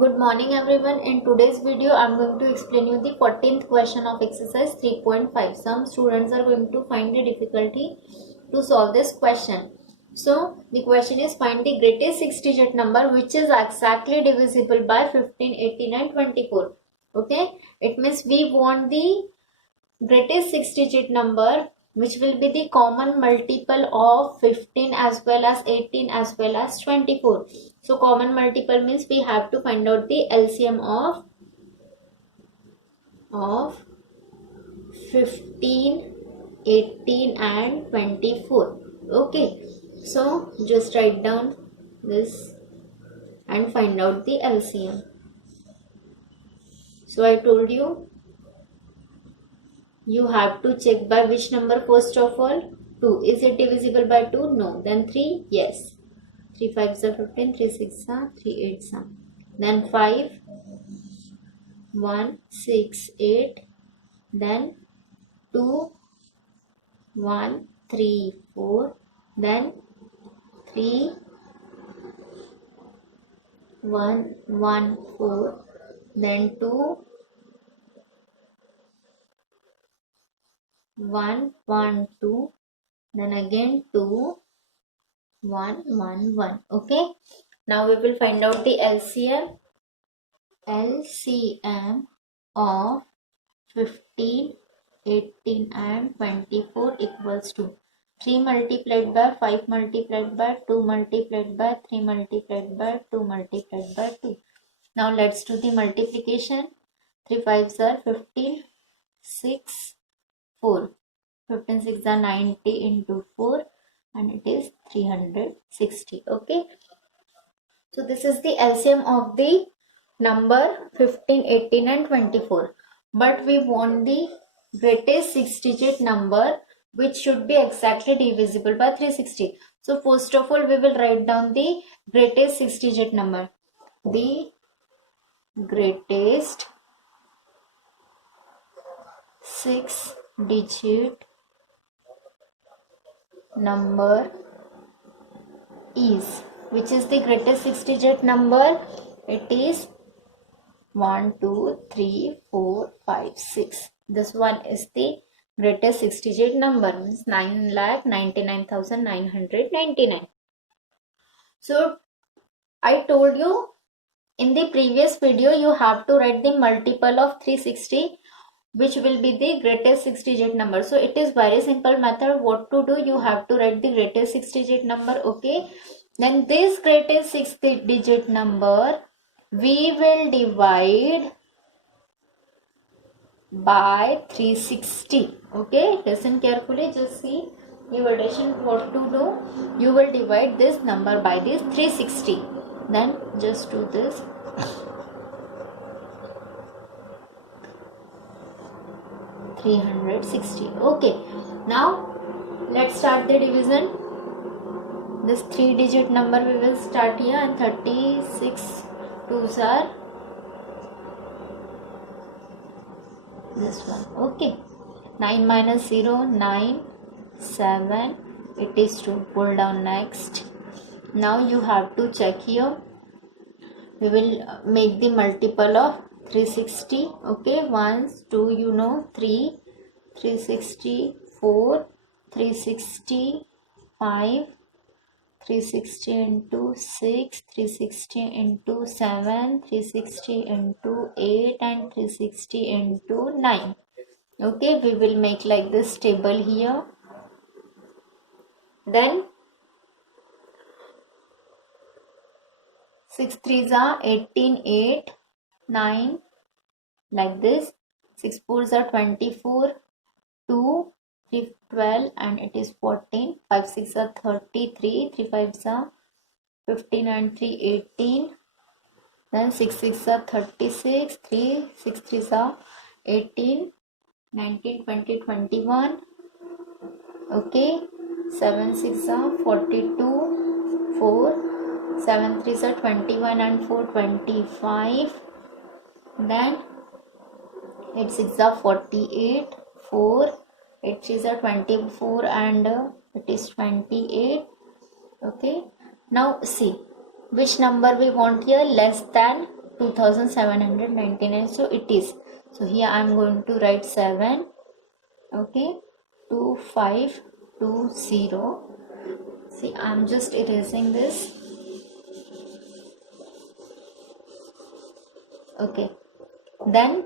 Good morning everyone. In today's video I am going to explain you the 14th question of exercise 3.5. Some students are going to find the difficulty to solve this question. So the question is, find the greatest 6-digit number which is exactly divisible by 15, 18 and 24. Okay, it means we want the greatest 6-digit number which will be the common multiple of 15 as well as 18 as well as 24. So common multiple means we have to find out the LCM of 15, 18 and 24. Okay, so just write down this and find out the LCM. So I told you have to check by which number first of all. 2. Is it divisible by 2? No. Then 3? Yes. 3 5s are 15, 3 6s are 3 8s are. Then 5, 1, 6, 8. Then 2, 1, 3, 4. Then 3, 1, 1, 4. Then 2, 1, 1, 2. Then again 2, 1, 1, 1. Okay. Now we will find out the LCM. LCM of 15, 18 and 24 equals to 3 multiplied by 5 multiplied by 2 multiplied by 3 multiplied by 2 multiplied by 2. Now let's do the multiplication. 3 5s are 15, 6, 4. 15 6 are 90 into 4 and it is 360. Okay. So this is the LCM of the number 15, 18 and 24. But we want the greatest 6-digit number which should be exactly divisible by 360. So first of all we will write down the greatest 6-digit number. The greatest 6-digit number is, which is the greatest 6-digit number? It is 1, 2, 3, 4, 5, 6. This one is the greatest 6-digit number, means 9,99,999. So I told you in the previous video you have to write the multiple of 360 which will be the greatest 6-digit number. So it is very simple method. What to do? You have to write the greatest 6-digit number. Okay, then this greatest 6-digit number we will divide by 360. Okay, listen carefully, just see your addition. What to do? You will divide this number by this 360. Then just do this. 360. Okay, now let's start the division. This 3-digit number we will start here, and 36 2s are this one. Okay, 9 minus 0, 9, 7, it is 2. Pull down next. Now you have to check here. We will make the multiple of 360. Okay, 1, 2, you know, 3, 360, 4, 360, 5, 360 into 6, 360 into 7, 360 into 8 and 360 into 9. Okay, we will make like this table here. Then 6 3s are 18, 8, 9, like this. 6 4s are 24, 2, 3 12 and it is 14. 5 6 are 33, 3 5s are 15 and 3 18. Then 6 6 are 36, 3 6 3s are 18, 19, 20, 21. Okay, 7 6 are 42, 4, 7 3s are 21 and 4 25. Then 8 6 are 48, 4, 8 3s are 24 and it is 28. Okay, now see which number we want here, less than 2799. So it is, so here I am going to write 7. Okay, 2520. See, I am just erasing this. Okay, then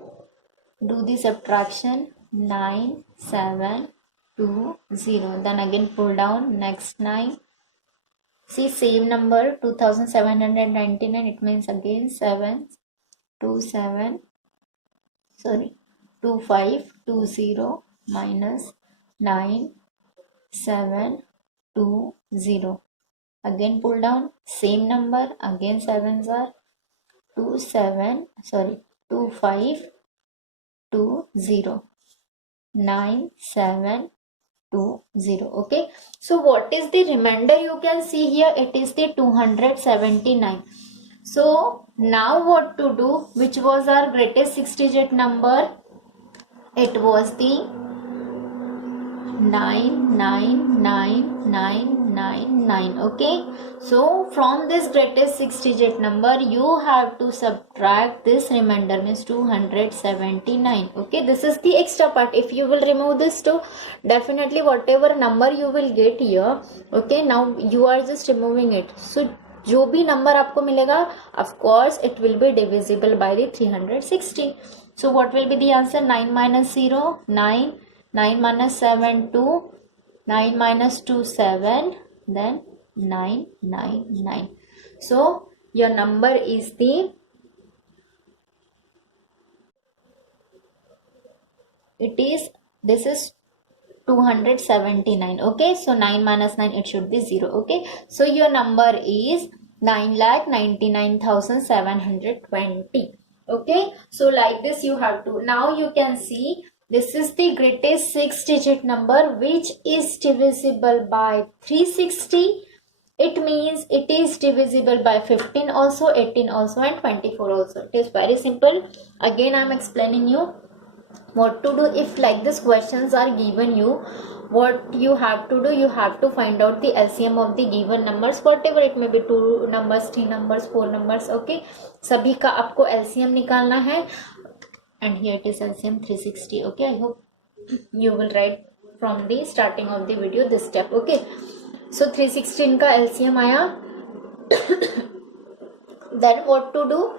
do the subtraction. 9720. Then again pull down next 9. See, same number 2799. It means again 2520 minus 9720. Again pull down same number. Again 7s are 2520 9720. Okay, so what is the remainder? You can see here it is the 279. So now what to do? Which was our greatest 6-digit number? It was the 999999. Okay, so from this greatest 6-digit number you have to subtract this remainder, means 279. Okay, this is the extra part. If you will remove this too, definitely whatever number you will get here, okay, now you are just removing it. So जो भी number आपको मिलेगा, of course it will be divisible by the 360. So what will be the answer? 9 minus 0, 9. 9 minus 7, 2. 9 minus 2, 7. Then 999. So your number is the, this is 279. Okay, so 9 minus 9, it should be 0. Okay, so your number is 9,99,720. Okay, so like this you have to, now you can see this is the greatest 6-digit number which is divisible by 360. It means it is divisible by 15 also, 18 also, and 24 also. It is very simple. Again I am explaining you what to do if like this questions are given you. What you have to do, you have to find out the LCM of the given numbers, whatever it may be, 2 numbers, 3 numbers, 4 numbers. Okay, सभी का आपको LCM निकालना है, and here it is LCM 360. Okay, I hope you will write from the starting of the video this step. Okay, so 316 का LCM आया. Then what to do?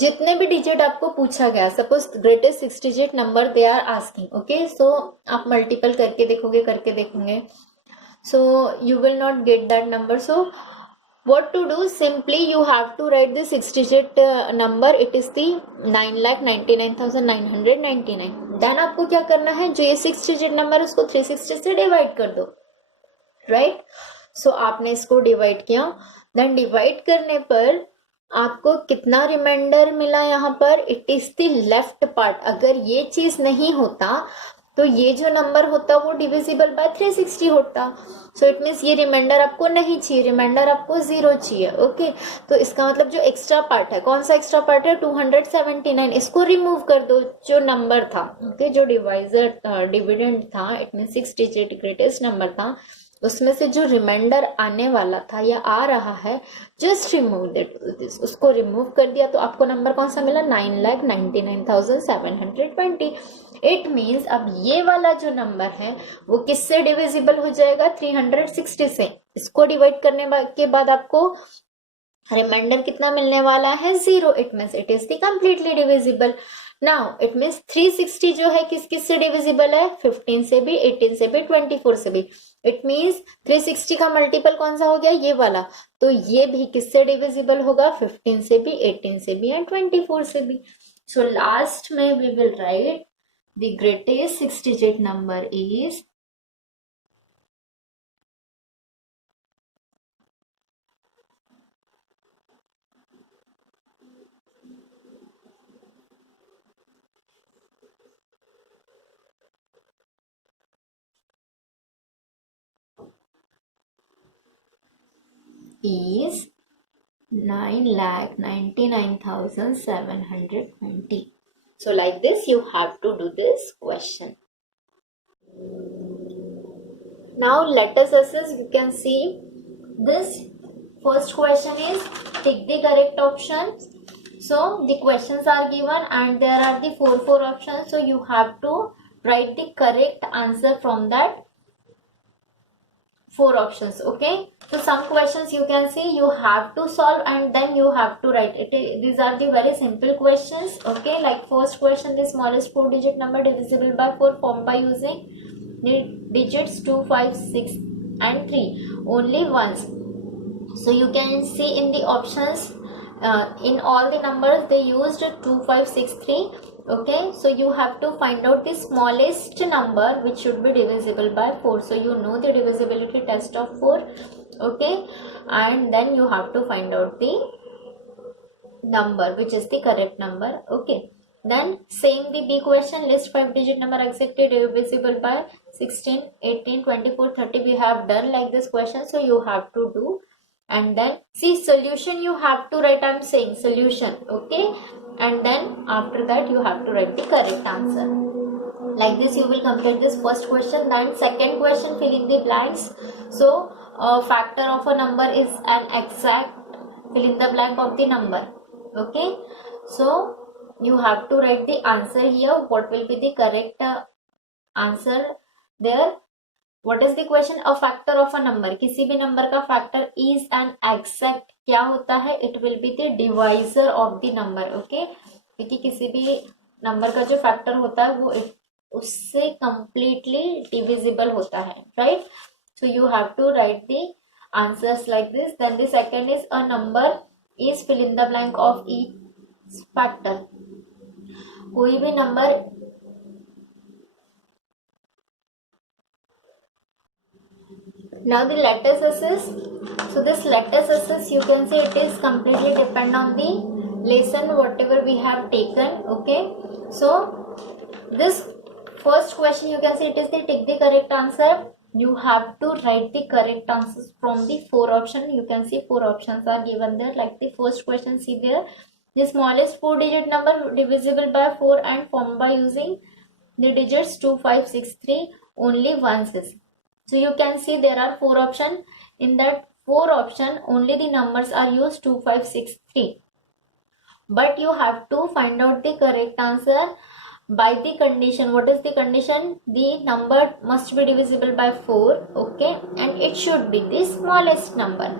जितने भी digit आपको पूछा गया, suppose greatest 6 digit number they are asking. Okay, so आप multiple करके देखोगे, so you will not get that number. So what to do? Simply you have to write the 6 digit number. It is the 9,99,999. then आपको क्या करना है, जो ये 6 digit number उसको 360 से डिवाइड कर दो. राइट, सो आपने इसको डिवाइड किया. देन डिवाइड करने पर आपको कितना रिमाइंडर मिला यहाँ पर? It is the left part. अगर ये चीज नहीं होता तो ये जो नंबर होता वो डिविजिबल बाय 360 होता. सो इट मीन्स ये रिमाइंडर आपको नहीं चाहिए, रिमाइंडर आपको 0 चाहिए. ओके, तो इसका मतलब जो एक्स्ट्रा पार्ट है, कौन सा एक्स्ट्रा पार्ट है? 279. इसको रिमूव कर दो. जो नंबर था, ओके, जो डिवाइजर था, डिविडेंड था, it mean 6 digit greatest number था, उसमें से जो रिमाइंडर आने वाला था या आ रहा है, जस्ट रिमूव दिस, उसको रिमूव कर दिया तो आपको नंबर कौन सा मिला? 9,99,720. इट मीन्स अब ये वाला जो नंबर है वो किससे डिविजिबल हो जाएगा? 360 से. इसको डिवाइड करने के बाद आपको रिमाइंडर कितना मिलने वाला है? 0. It means it is the completely divisible. Now it means 360 जो है किस किस से डिविजिबल है? 15 से भी, 18 से भी, 24 से भी. इट मीन्स 360 का मल्टीपल कौन सा हो गया? ये वाला. तो ये भी किससे डिविजिबल होगा? 15 से भी, 18 से भी, एंड 24 से भी. सो लास्ट में we will write the greatest 6 digit number is is 9,99,720. So like this you have to do this question. Now let us assess. You can see this first question is, take the correct option. So the questions are given and there are the four options, so you have to write the correct answer from that four options. Okay, so some questions you can see you have to solve and then you have to write it. These are the very simple questions. Okay, like first question, the smallest four digit number divisible by 4 formed by using the digits 2, 5, 6 and 3 only once. So you can see in the options, in all the numbers they used 2, 5, 6, 3. Okay, so you have to find out the smallest number which should be divisible by 4. So you know the divisibility test of 4. Okay, and then you have to find out the number which is the correct number. Okay, then same the B question, list 5 digit number exactly divisible by 16, 18, 24, 30. We have done like this question, so you have to do. And then see solution you have to write. I'm saying solution. Okay, and then after that you have to write the correct answer. Like this you will complete this first question. Then second question, fill in the blanks. So factor of a number is an exact, fill in the blank of the number. Okay, so you have to write the answer here. What will be the correct answer there? What is the question? A factor of a number, किसी भी number का factor is an exact क्या होता है? It will be the divisor of the number. Okay, क्योंकि किसी भी number का जो factor होता है वो उससे completely divisible होता है, right? So you have to write the answers like this. Then the second is a number is fill in the blank of each factor. कोई भी number, now the lattice assist. So this lattice assist you can see it is completely depend on the lesson whatever we have taken. Okay, so this first question you can see it is the take the correct answer. You have to write the correct answers from the four options. You can see four options are given there. Like the first question, see there, the smallest four digit number divisible by 4 and formed by using the digits 2, 5, 6, 3 only once is. So you can see there are four options. In that four option only the numbers are used 2, 5, 6, 3. But you have to find out the correct answer by the condition. What is the condition? The number must be divisible by 4. Okay, and it should be the smallest number.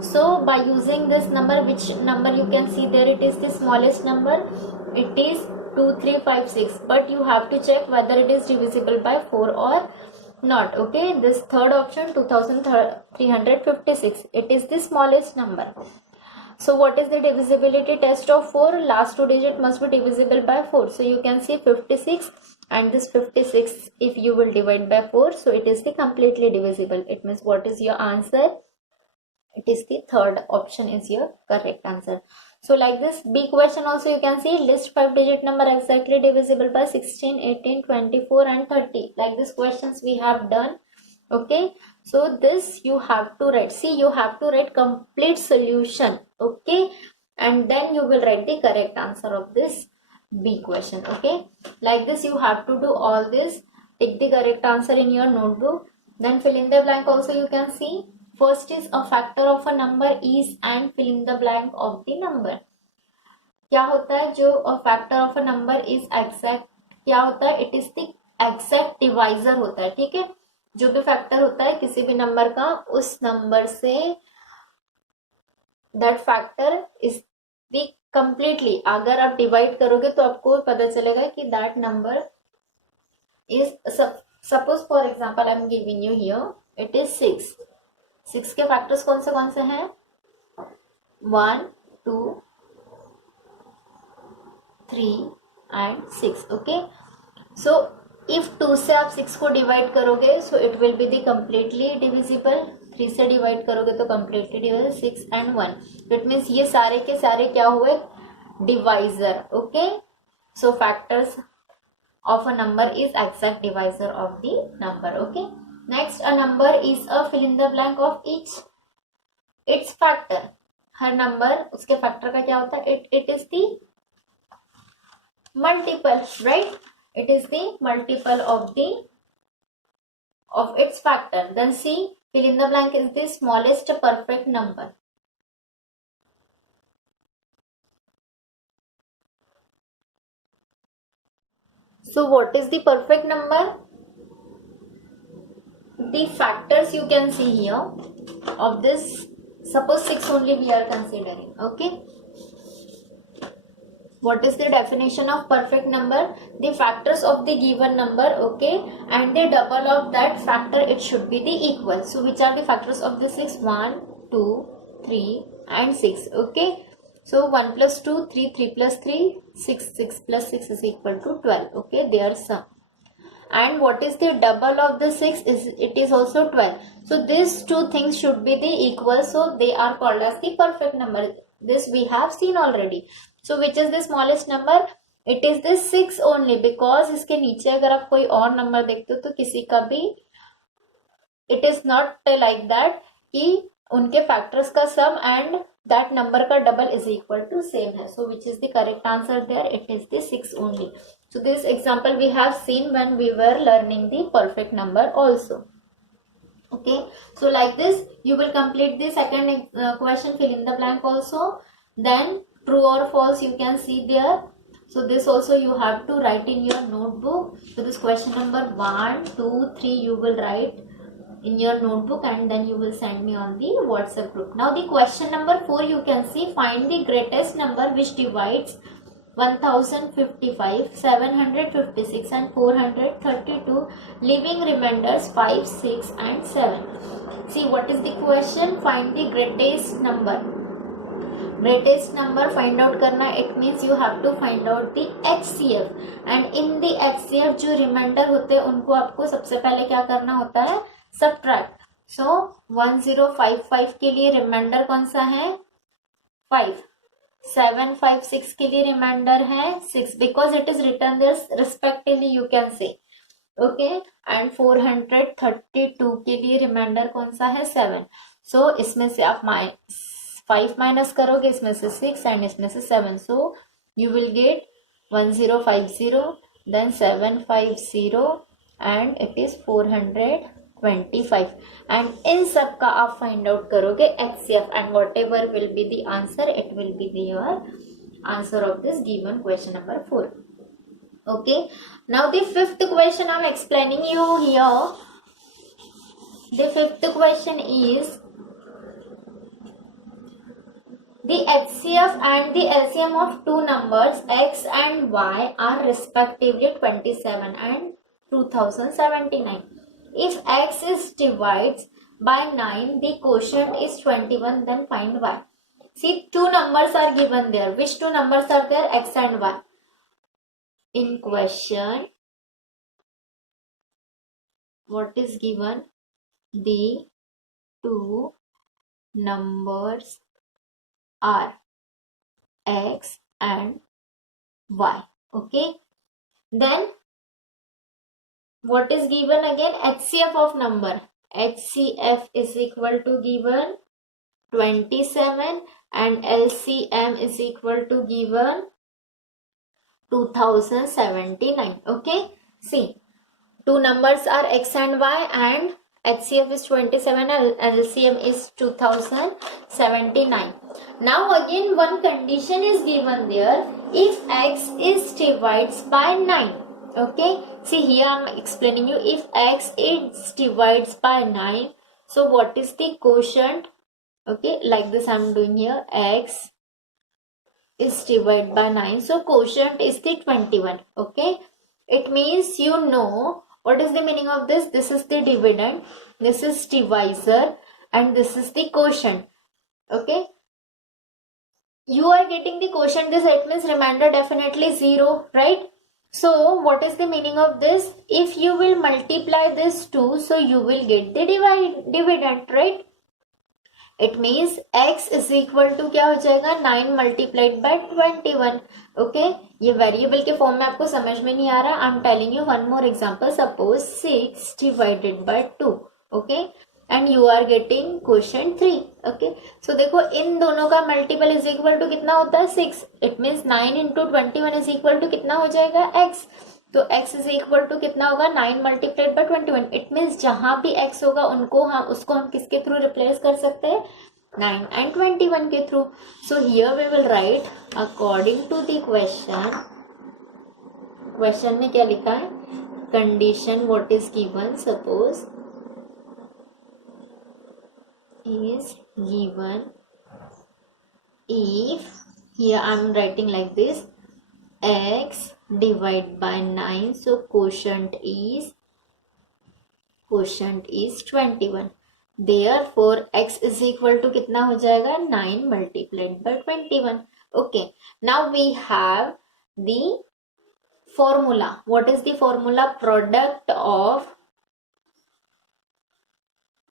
So by using this number, which number you can see there, it is the smallest number. It is 2, 3, 5, 6. But you have to check whether it is divisible by 4 or not. Okay, this third option 2356, it is the smallest number. So what is the divisibility test of 4? Last two digit must be divisible by 4. So you can see 56 and this 56 if you will divide by 4, so it is the completely divisible. It means what is your answer? It is the third option is your correct answer. So like this B question also you can see list 5 digit number exactly divisible by 16, 18, 24 and 30. Like this questions we have done. Okay, so this you have to write. See, you have to write complete solution. Okay, and then you will write the correct answer of this B question. Okay, like this you have to do all this. Take the correct answer in your notebook. Then fill in the blank also you can see. First is a factor of a number is and fill in the blank of the number. क्या होता है जो a factor of a number is exact, क्या होता है? It is the exact divisor होता है. ठीक है, जो भी फैक्टर होता है किसी भी नंबर का, उस number say that factor is the completely, अगर आप डिवाइड करोगे तो आपको पता चलेगा कि that number is, suppose for example I am giving you here, it is 6. 6 के फैक्टर्स कौन से हैं? 1, 2, 3 एंड 6. ओके, सो इफ 2 से आप 6 को डिवाइड करोगे so it will be the completely divisible. 3 से डिवाइड करोगे तो completely divisible. 6 and 1, it means ये सारे के सारे क्या हुए? Divisor. Okay, so factors of a number is exact divisor of the number. Okay, next a number is a fill in the blank of its factor. Her number उसके factor का क्या होता है? it is the multiple, right? It is the multiple of its factor. Then C, fill in the blank is the smallest perfect number. So what is the perfect number? The factors you can see here of this, suppose 6 only we are considering. Okay, what is the definition of perfect number? The factors of the given number, okay, and the double of that factor, it should be the equal. So which are the factors of the 6? 1, 2, 3 and 6. Okay, so 1 plus 2, 3, 3 plus 3, 6, 6 plus 6 is equal to 12. Okay, their sum. And what is the double of the 6? It is also 12. So these two things should be the equal, so they are called as the perfect number. This we have seen already. So which is the smallest number? It is the 6 only, because इसके नीचे अगर आप कोई और number देखते हो तो किसी का भी it is not like that कि उनके factors का sum and that number का double is equal to same है. So which is the correct answer there? It is the 6 only. So this example we have seen when we were learning the perfect number also. Okay, so like this you will complete the second question, fill in the blank also. Then true or false you can see there. So this also you have to write in your notebook. So this question number 1, 2, 3 you will write in your notebook and then you will send me on the WhatsApp group. Now the question number 4 you can see, find the greatest number which divides 1055, 756 and 432, leaving remainders 5, 6 and 7. See what is the question? Find the greatest number. Greatest number find out करना, it means you have to find out the HCF and in the HCF जो reminder होते हैं उनको आपको सबसे पहले क्या करना होता है? Subtract. So 1055 के लिए रिमाइंडर कौन सा है? 5. 756 के लिए रिमाइंडर है 6, because it is written there respectively you can say. Okay, and 432 के लिए रिमाइंडर कौन सा है? 7. So इसमें से आप 5 माइनस करोगे, इसमें से 6 एंड इसमें से 7. So you will get 1050, then 750 and it is 425 and इन सब का आप फाइंड आउट करोगे HCF and whatever will be the answer, it will be your answer of this given question number 4. Okay, now the fifth question I'm explaining you here. The fifth question is the HCF and the LCM of two numbers x and y are respectively 27 and 2079. If x is divides by 9, the quotient is 21, then find y. See, two numbers are given there. Which two numbers are there? X and y. In question, what is given? The two numbers are x and y. Okay, then what is given again? HCF of number. HCF is equal to given 27 and LCM is equal to given 2079. Okay, see, two numbers are x and y and HCF is 27 and LCM is 2079. Now again one condition is given there. If x is divides by 9. Okay, see here I am explaining you. If x is divides by 9, so what is the quotient? Okay, like this I am doing here. X is divided by 9, so quotient is the 21. Okay, it means you know what is the meaning of this. This is the dividend, this is divisor and this is the quotient. Okay, you are getting the quotient, this it means remainder definitely 0, right? So what is the meaning of this? If you will multiply this 2, so you will get the dividend, right? It means x is equal to क्या हो जाएगा? 9 multiplied by 21. Okay, ये variable के form में आपको समझ में नहीं आ रहा. I am telling you one more example. Suppose 6 divided by 2. Okay, and you are getting quotient 3. Okay, so देखो इन दोनों का मल्टीपल इज इक्वल टू कितना होता है? 6. It means 9 into 21 is equal to कितना हो जाएगा? x. तो x इज इक्वल टू कितना होगा? 9 मल्टीप्लाइड बाय 21. इट मीन्स जहां भी x होगा उसको हम किसके थ्रू रिप्लेस कर सकते हैं? 9 and 21 के through. So here we will write according to the question question में क्या लिखा है, condition what is given, suppose is given if, here I am writing like this, x divided by 9, so quotient is 21, therefore x is equal to कितना हो जाएगा, 9 multiplied by 21. Okay, now we have the formula. What is the formula? Product of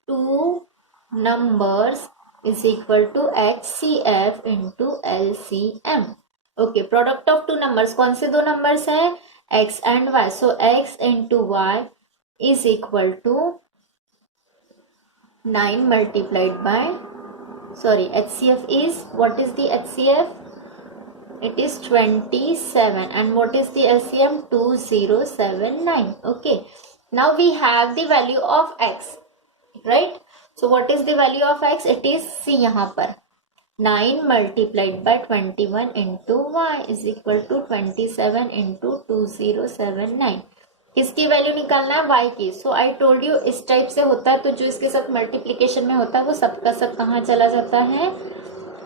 two numbers is equal to HCF into LCM. Okay, product of two numbers, कौन से दो numbers है, x and y. So x into y is equal to 9 multiplied by, sorry, HCF is, what is the HCF? It is 27, and what is the LCM? 2079. Okay, now we have the value of x, right? So what is the value of x? It is, see यहाँ पर 9 multiplied by 21 into y is equal to 27 into 2079. किसकी value निकालना है, y की. सो आई told you इस type से होता है, तो जो इसके साथ मल्टीप्लीकेशन में होता है वो सबका सब कहाँ चला जाता है,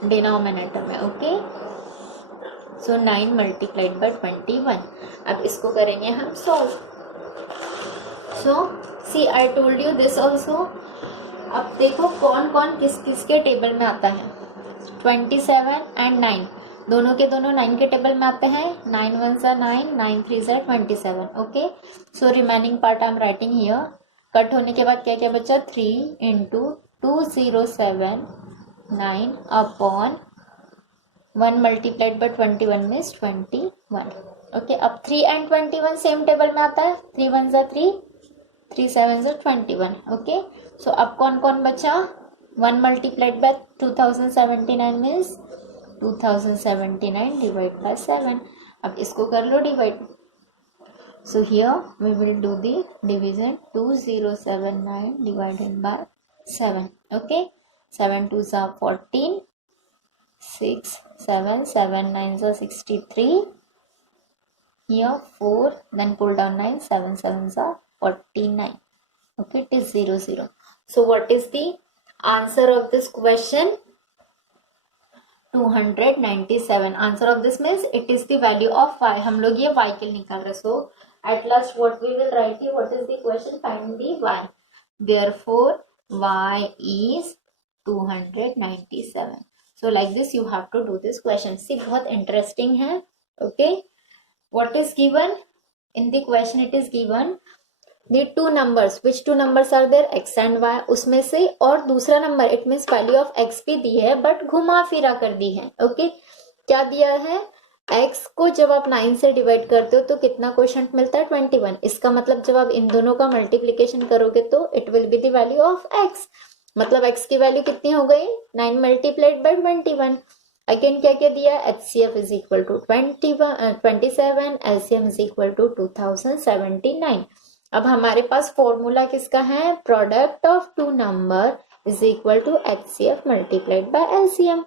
डिनोमिनेटर में. Okay, so 9 multiplied by 21. अब इसको करेंगे हम solve. So see I told you this also. अब देखो कौन कौन किस किस के टेबल में आता है, 27 एंड 9 दोनों के दोनों 9 के टेबल में आते हैं. 9 1 सा 9, 9 3 सा 27. Okay, so remaining part I am writing here. Cut होने के बाद क्या क्या बचा, 3 into 2079 upon 1 multiplied by 21 means 21. Okay, अब 3 एंड 21 सेम टेबल में आता है. 3 1 सा 3, 3 7 सा 21. ओके, सो अब कौन कौन बचा, 1 multiplied by 2079 means 2079 divide by 7. अब इसको कर लो divide. So here we will do the division. 2079 divided by 7. Okay, 7 2 सा 14, 6 7 7 9 सा 63, here 4, then pull down 9, 7 7 सा 49. Okay, it is 0 0. So what is the answer of this question? 297. Answer of this means it is the value of y. हम लोग ये y के लिए निकाल रहे. So at last what we will write here, what is the question? Find the y. Therefore y is 297. So like this you have to do this question. See, बहुत interesting है. Okay, what is given in the question? It is given the two numbers. Which two numbers are there? x and y. उसमें से और दूसरा number, it means value of x भी दी है but घुमा फिरा कर दी है. ओके, क्या दिया है, x को जब आप 9 से डिवाइड करते हो तो कितना क्वोशंट मिलता है, 21. इसका मतलब जब आप इन दोनों का मल्टीप्लीकेशन करोगे तो it will be the value of x. मतलब x की वैल्यू कितनी हो गई, 9 मल्टीप्लाइड बाय 21. अगेन क्या क्या दिया, HCF is equal to 27, LCM is equal to 2079. अब हमारे पास फॉर्मूला किसका है, product of two number is equal to HCF multiplied by LCM.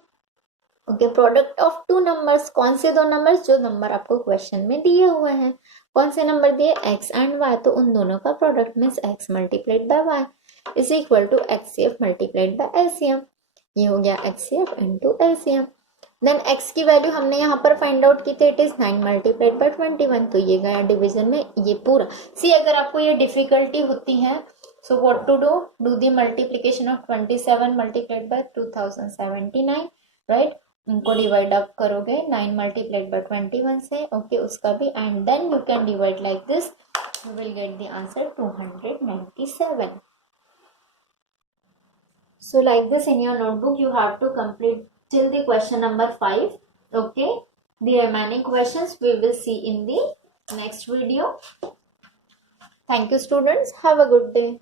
Okay, product of two numbers, कौन से दो नंबर्स, जो नंबर आपको क्वेश्चन में दिए हुए हैं. कौन से नंबर दिए, x एंड y, तो उन दोनों का product means x multiplied by y is equal to HCF multiplied by LCM. ये हो गया HCF into LCM. Then x की वैल्यू हमने यहाँ पर फाइंड आउट की थी, इट इज 9 मल्टीप्लाइड बाय 21. तो ये गया डिवीजन में ये पूरा. सी, अगर आपको ये डिफिकल्टी होती है, so what to do the multiplication of 27 multiplied by 2079, right. उनको डिवाइड अप करोगे 9 मल्टीप्लाइड बाय 21 से. ओके, उसका भी, and then you can divide like this, you will get the answer 297. So like this in your notebook you have to complete till the question number 5. Okay, the remaining questions we will see in the next video. Thank you students, have a good day.